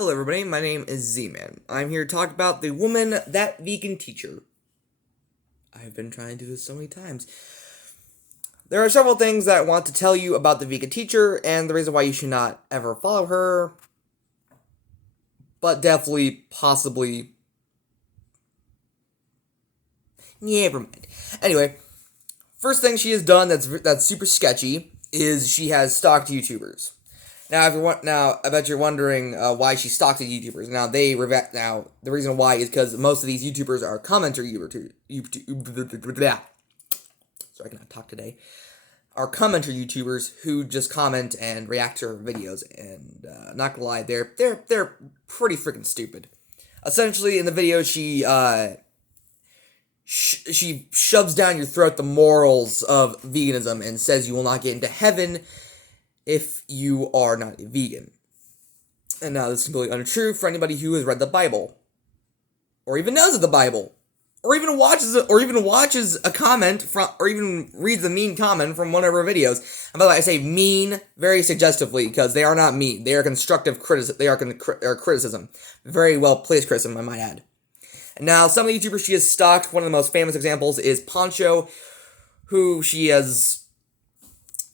Hello everybody, my name is Z-Man. I'm here to talk about the woman, that vegan teacher. I've been trying to do this so many times. There are several things that I want to tell you about the vegan teacher, and the reason why you should not ever follow her. But definitely, possibly... Never mind. Anyway, first thing she has done that's super sketchy is she has stalked YouTubers. Now, I bet you're wondering why she stalks the YouTubers. Now, the reason why is because most of these YouTubers are commenter YouTubers. Sorry, I cannot talk today. Are commenter YouTubers who just comment and react to her videos, and not gonna lie, they're pretty freaking stupid. Essentially, in the video, she shoves down your throat the morals of veganism and says you will not get into heaven if you are not a vegan. And now this is completely untrue for anybody who has read the Bible, or even knows of the Bible, or even watches a comment from, or even reads a mean comment from one of her videos. And by the way, I say mean very suggestively because they are not mean; they are constructive criticism. They are criticism, very well placed criticism, I might add. And now, some of the YouTubers she has stalked. One of the most famous examples is Poncho, who she has.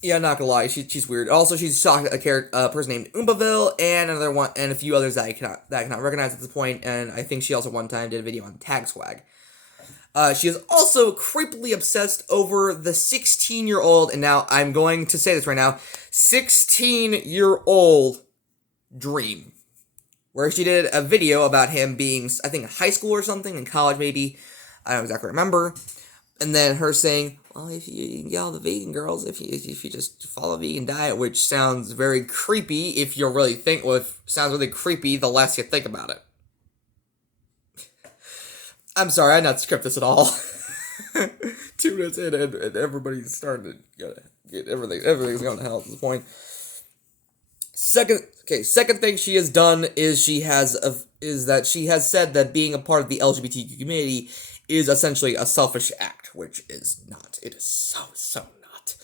Yeah, not gonna lie, she's weird. Also, she's stalked a person named Oombaville, and another one, and a few others that I cannot recognize at this point. And I think she also one time did a video on Tag Swag. She is also creepily obsessed over the 16-year-old, and now I'm going to say this right now, 16-year-old Dream, where she did a video about him being, I think, in high school or something, in college maybe. I don't exactly remember. And then her saying, well, if you can get all the vegan girls, if you just follow a vegan diet, which sounds very creepy if you really think, well, if it sounds really creepy, the less you think about it. I'm sorry, I did not script this at all. 2 minutes in, and everybody's starting to get everything's going to hell at this point. Second thing she has done is she has said that being a part of the LGBTQ community is essentially a selfish act, which is not. It is so not.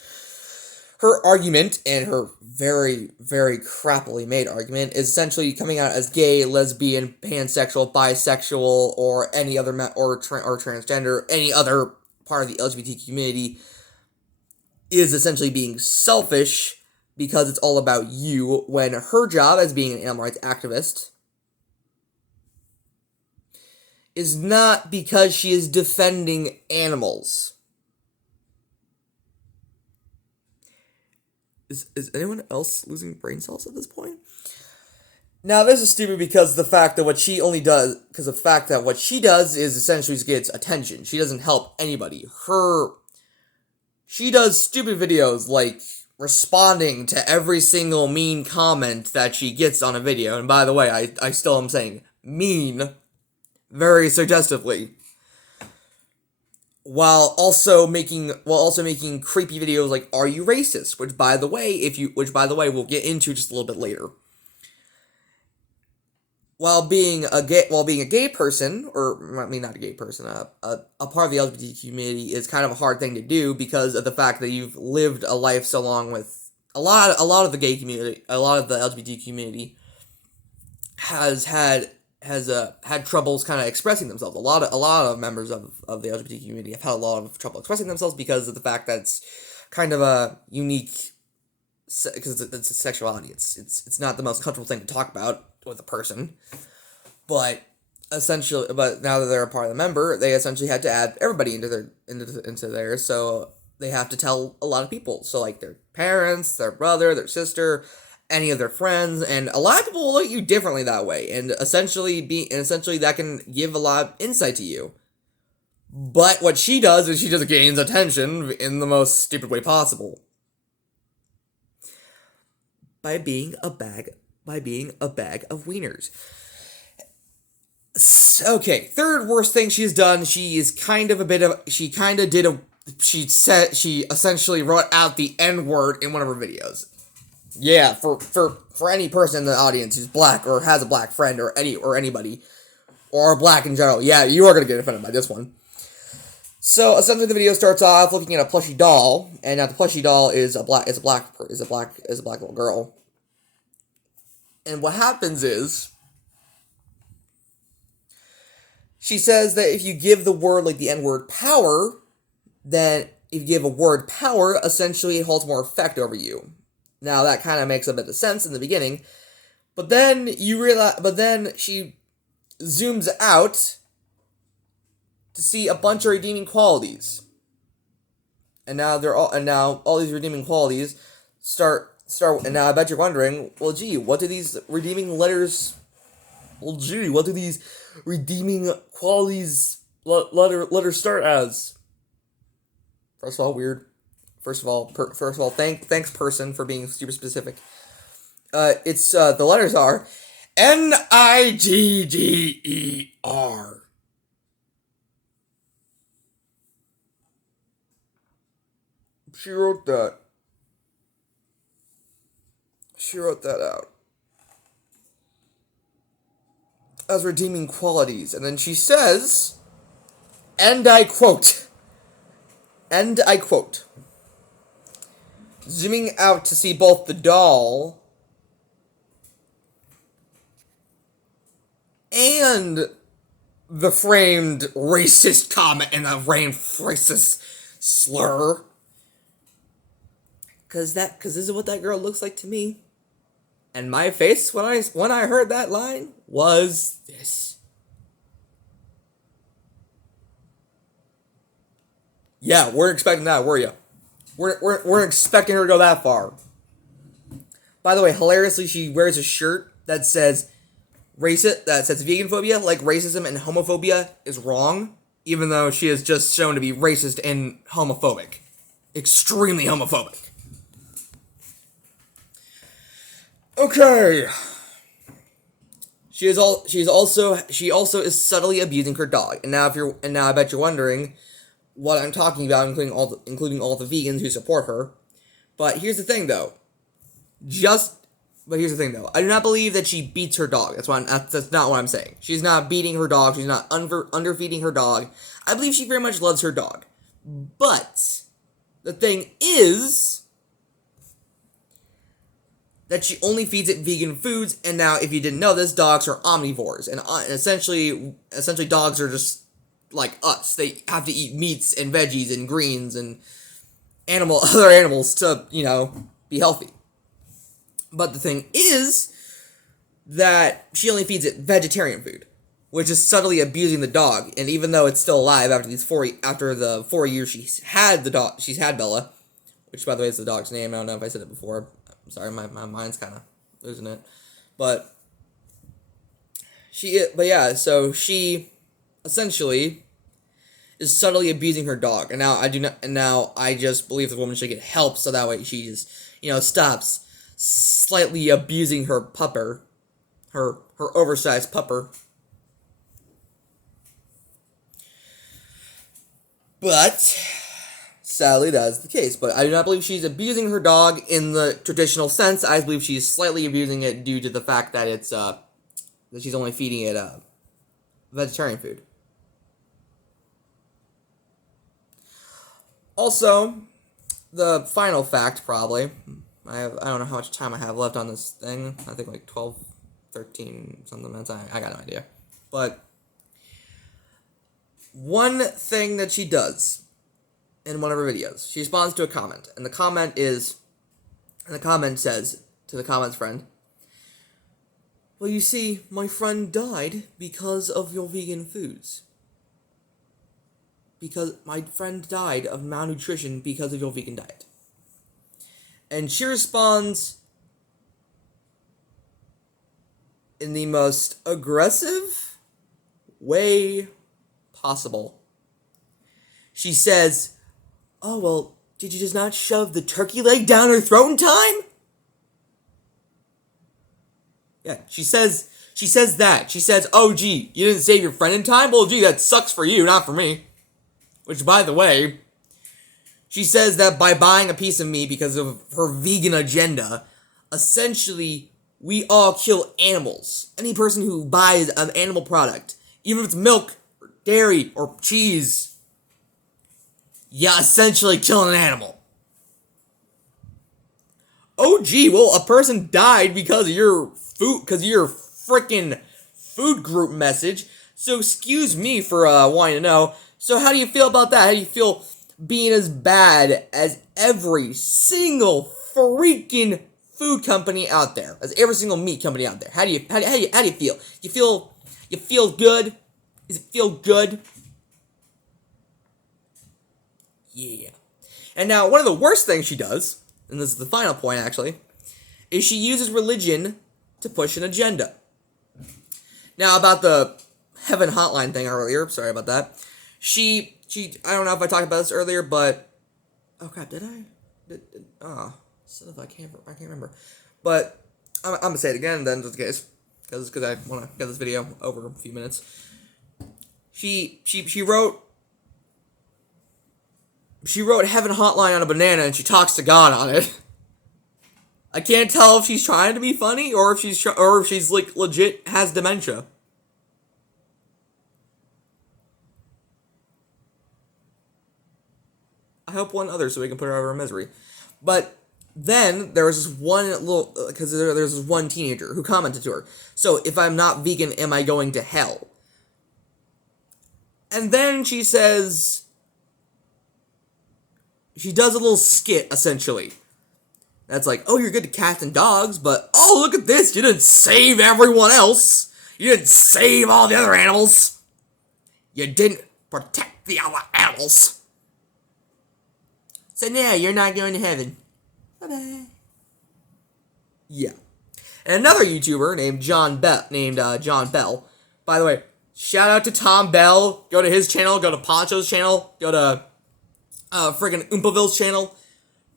Her argument, and her very, very crappily made argument, is essentially coming out as gay, lesbian, pansexual, bisexual, or any other, or transgender, any other part of the LGBT community, is essentially being selfish because it's all about you, when her job as being an animal rights activist is not because she is defending animals. Is anyone else losing brain cells at this point? Now, this is stupid because the fact that what she does is essentially gets attention. She doesn't help anybody. She does stupid videos like responding to every single mean comment that she gets on a video. And by the way, I still am saying mean very suggestively, while also making creepy videos like "Are you racist?" which by the way we'll get into just a little bit later. While being a gay person, or I mean not a gay person, a part of the LGBT community is kind of a hard thing to do because of the fact that you've lived a life so long with a lot of the gay community, a lot of the LGBT community has had troubles kind of expressing themselves. A lot of members of the LGBT community have had a lot of trouble expressing themselves because of the fact that it's kind of a unique, because it's a sexuality. It's not the most comfortable thing to talk about with a person, but now that they're a part of the member, they essentially had to add everybody into there. So they have to tell a lot of people. So like their parents, their brother, their sister, any of their friends, and a lot of people will look at you differently that way, and essentially that can give a lot of insight to you. But what she does is she just gains attention in the most stupid way possible. By being a bag of wieners. Okay, third worst thing she's done, she essentially wrote out the N-word in one of her videos. Yeah, for any person in the audience who's black or has a black friend or anybody or black in general, yeah, you are gonna get offended by this one. So essentially, the video starts off looking at a plushie doll, and now the plushie doll is a black little girl. And what happens is She says that if you give the word, like the N word, power, then if you give a word power, essentially it holds more effect over you. Now that kind of makes a bit of sense in the beginning, but then she zooms out to see a bunch of redeeming qualities. And now all these redeeming qualities start and now I bet you're wondering, what do these redeeming letters what do these redeeming qualities letters start as? First of all, thanks person for being super specific. The letters are Nigger. She wrote that. She wrote that out as redeeming qualities, and then she says, and I quote, zooming out to see both the doll and the framed racist comment and the framed racist slur. Cause this is what that girl looks like to me. And my face when I heard that line was this. Yeah, we're expecting that, were you? We're expecting her to go that far. By the way, hilariously, she wears a shirt that says vegan phobia, like racism and homophobia is wrong, even though she is just shown to be racist and homophobic. Extremely homophobic. Okay. She also is subtly abusing her dog. And now I bet you're wondering what I'm talking about, including all the vegans who support her. But here's the thing though. I do not believe that she beats her dog. That's not what I'm saying. She's not beating her dog. She's not underfeeding her dog. I believe she very much loves her dog. But the thing is that she only feeds it vegan foods, and now, if you didn't know this, dogs are omnivores, and essentially dogs are like us. They have to eat meats and veggies and greens and other animals to, be healthy. But the thing is that she only feeds it vegetarian food, which is subtly abusing the dog. And even though it's still alive after the 4 years she's had Bella, which by the way is the dog's name. I don't know if I said it before. I'm sorry, my mind's kind of losing it. But she essentially is subtly abusing her dog. And now I just believe the woman should get help so that way she just, stops slightly abusing her pupper, her oversized pupper. But sadly, that is the case. But I do not believe she's abusing her dog in the traditional sense. I believe she's slightly abusing it due to the fact that it's that she's only feeding it vegetarian food. Also, the final fact, probably. I don't know how much time I have left on this thing. I think like 12, 13 something minutes. I got no idea. But one thing that she does in one of her videos, she responds to a comment, and the comment says to the comments friend, "Well, you see, my friend died because of your vegan foods. Because my friend died of malnutrition because of your vegan diet." And she responds in the most aggressive way possible. She says, "Oh, well, did you just not shove the turkey leg down her throat in time?" Yeah, she says that. She says, "Oh, gee, you didn't save your friend in time? Well, gee, that sucks for you, not for me." Which, by the way, she says that by buying a piece of me because of her vegan agenda, essentially, we all kill animals. Any person who buys an animal product, even if it's milk, or dairy, or cheese, you're essentially killing an animal. Oh, gee, well, a person died because of your freaking food group message. So excuse me for wanting to know. So how do you feel about that? How do you feel being as bad as every single freaking food company out there, as every single meat company out there? How do you feel? You feel good? Does it feel good? Yeah. And now one of the worst things she does, and this is the final point actually, is she uses religion to push an agenda. Now about the Heaven Hotline thing earlier, sorry about that. She I don't know if I talked about this earlier, but oh crap, did I? I can't remember. But I'm gonna say it again then, just in case, because I want to get this video over a few minutes. She wrote Heaven Hotline on a banana, and she talks to God on it. I can't tell if she's trying to be funny or if she's like legit has dementia. I hope one other so we can put her out of her misery. But then there was this one little, because there's this one teenager who commented to her, so if I'm not vegan, am I going to hell? And then she says, she does a little skit, essentially. That's like, oh, you're good to cats and dogs, but, oh, look at this, you didn't save everyone else. You didn't save all the other animals. You didn't protect the other animals. So now you're not going to heaven. Bye-bye. Yeah. And another YouTuber named John Bell. By the way, shout out to Tom Bell. Go to his channel. Go to Poncho's channel. Go to friggin' Oompaville's channel.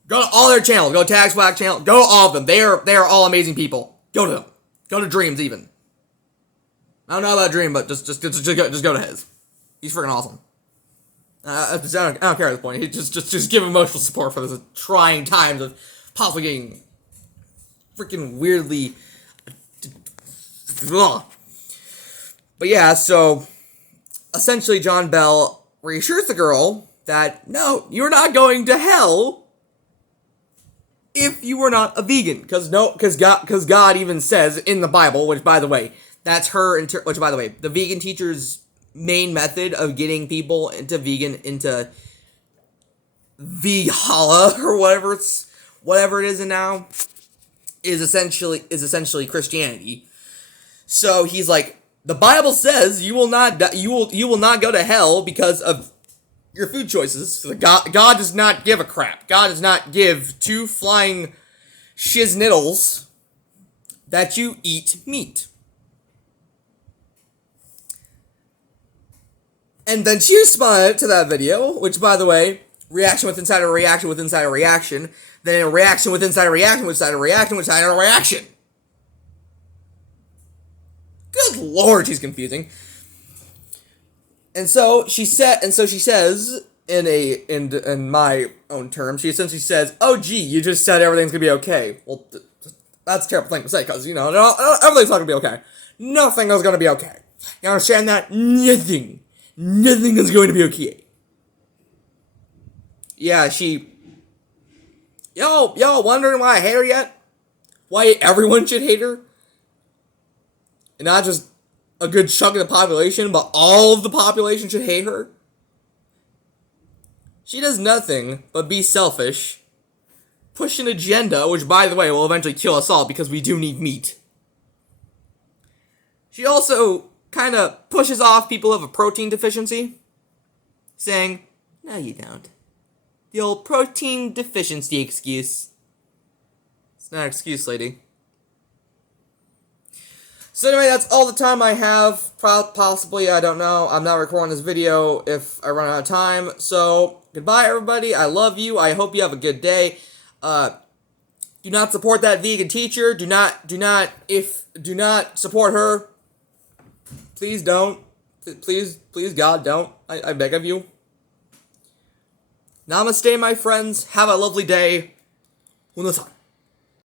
Go to all their channels. Go to Tag Swag channel. Go to all of them. They are all amazing people. Go to them. Go to Dreams even. I don't know about Dream, but just go to his. He's freaking awesome. I don't care at this point. He just give emotional support for this trying times of possibly getting freaking weirdly. But yeah, so essentially, John Bell reassures the girl that no, you're not going to hell if you were not a vegan, because God even says in the Bible, which by the way, that's which by the way, the vegan teacher's main method of getting people into Valhalla or whatever it is now is essentially Christianity. So he's like, the Bible says you will not go to hell because of your food choices. So God does not give a crap. God does not give two flying shiznitals that you eat meat. And then she responded to that video, which, by the way, reaction with inside a reaction with inside a reaction, then a reaction with inside a reaction with inside a reaction with inside a reaction. Good lord, she's confusing. And so she says in my own terms, she essentially says, "Oh, gee, you just said everything's gonna be okay." Well, that's a terrible thing to say, because everything's not gonna be okay. Nothing is gonna be okay. You understand that? Nothing is going to be okay. Yeah, Y'all wondering why I hate her yet? Why everyone should hate her? And not just a good chunk of the population, but all of the population should hate her? She does nothing but be selfish, push an agenda, which, by the way, will eventually kill us all because we do need meat. She also kind of pushes off people who have a protein deficiency, saying, no, you don't. The old protein deficiency excuse. It's not an excuse, lady. So anyway, that's all the time I have. Possibly, I don't know. I'm not recording this video if I run out of time. So, goodbye, everybody. I love you. I hope you have a good day. Do not support that vegan teacher. Do not support her. Please don't. Please, God, don't. I beg of you. Namaste, my friends. Have a lovely day. Uno-san.